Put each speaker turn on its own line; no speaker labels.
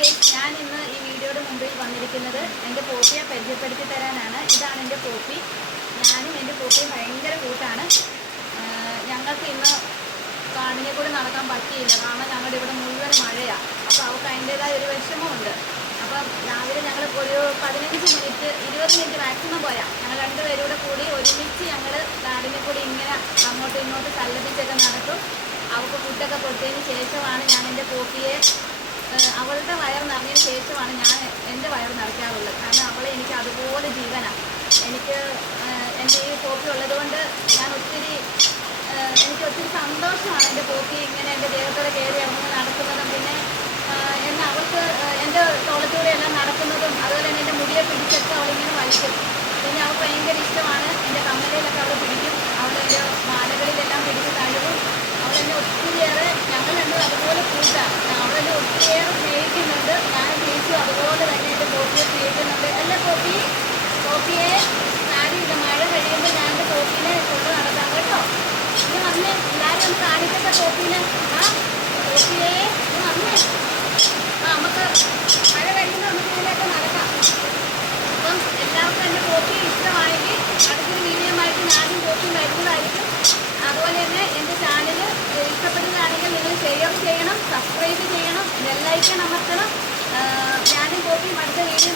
Okay ഞാൻ ഇന്ന് ഈ വീഡിയോയുടെ മുമ്പിൽ വന്നിരിക്കുന്നത് എന്റെ പോപ്പിയെ പരിചയപ്പെടുത്തി തരാനാണ്. ഇതാണ് എന്റെ പോപ്പി ഞാനും എന്റെ പോപ്പിയും ഭയങ്കര കൂട്ടാണ്. ഞങ്ങൾക്ക് ഇന്ന് കാടിനെ കൂടി നടക്കാൻ പറ്റിയില്ല. കാരണം ഞങ്ങളുടെ ഇവിടെ മുഴുവൻ മഴയാണ് അപ്പോൾ അവൾക്ക് അതിന്റെതായ ഒരു വിഷമമുണ്ട്. അപ്പം രാവിലെ ഞങ്ങൾ ഒരു പതിനഞ്ച് മിനിറ്റ് ഇരുപത് മിനിറ്റ് മാക്സിമം പോയാൽ ഞങ്ങൾ രണ്ട് കൂടെ ഒരുമിച്ച് ഞങ്ങൾ കാടിനെ കൂടി ഇങ്ങനെ അങ്ങോട്ടും ഇങ്ങോട്ടും തല്ലപ്പിച്ചൊക്കെ നടക്കും. അവൾക്ക് ഫുഡൊക്കെ കൊടുത്തതിന് ശേഷമാണ് ഞാൻ എന്റെ പോപ്പിയെ അവളുടെ വയർ നിറഞ്ഞതിന് ശേഷമാണ് ഞാൻ എന്റെ വയർ നിറയ്ക്കാറുള്ളത്. കാരണം അവളെ എനിക്ക് അതുപോലെ ജീവനാണ് എനിക്ക് എന്റെ ഈ പോപ്പി ഉള്ളതുകൊണ്ട് ഞാൻ ഒത്തിരി എനിക്ക് ഒത്തിരി സന്തോഷമാണ് എന്റെ പോപ്പി ഇങ്ങനെ എന്റെ ദേഹത്തോടെ കയറി ഇറങ്ങി നടക്കുന്നതും. പിന്നെ എന്നെ അവൾക്ക് എന്റെ തോളത്തൂടെ എല്ലാം നടക്കുന്നതും അതുപോലെ തന്നെ എന്റെ മുടിയെ പിടിച്ചൊക്കെ അവളിങ്ങനെ വലിക്കും. പിന്നെ അവൾക്ക് ഭയങ്കര ഇഷ്ടമാണ്. എന്റെ കമ്മലയിലൊക്കെ അവൾ പിടിക്കും. കോപ്പിയെ കാര്യമില്ല മഴ കഴിയുമ്പോൾ ഞാൻ എന്റെ കോപ്പീനെ കൊണ്ട് നടക്കാം കേട്ടോ. ഇത് വന്നേ എല്ലാവരും ഒന്ന് കാണിക്കട്ടെ കോപ്പീനെ. ആ കോപ്പിയെ ഇത് ആ നമുക്ക് മഴ കഴിയുമ്പോൾ നമുക്ക് ഇതിലൊക്കെ നടക്കാം. അപ്പം എല്ലാവർക്കും എന്റെ കോപ്പി ഇഷ്ടമായെങ്കിൽ അടുത്തൊരു വീഡിയോയുമായിട്ട് ഞാനും കോപ്പി വരുന്നതായിരിക്കും. അതുപോലെ തന്നെ എന്റെ ചാനൽ ഇഷ്ടപ്പെടുന്നതാണെങ്കിൽ നിങ്ങൾ ഷെയർ ചെയ്യണം സബ്സ്ക്രൈബ് ചെയ്യണം ബെല്ലൈക്കൺ അമർത്തണം. ഞാനും കോപ്പിയും അടുത്ത വീഡിയോ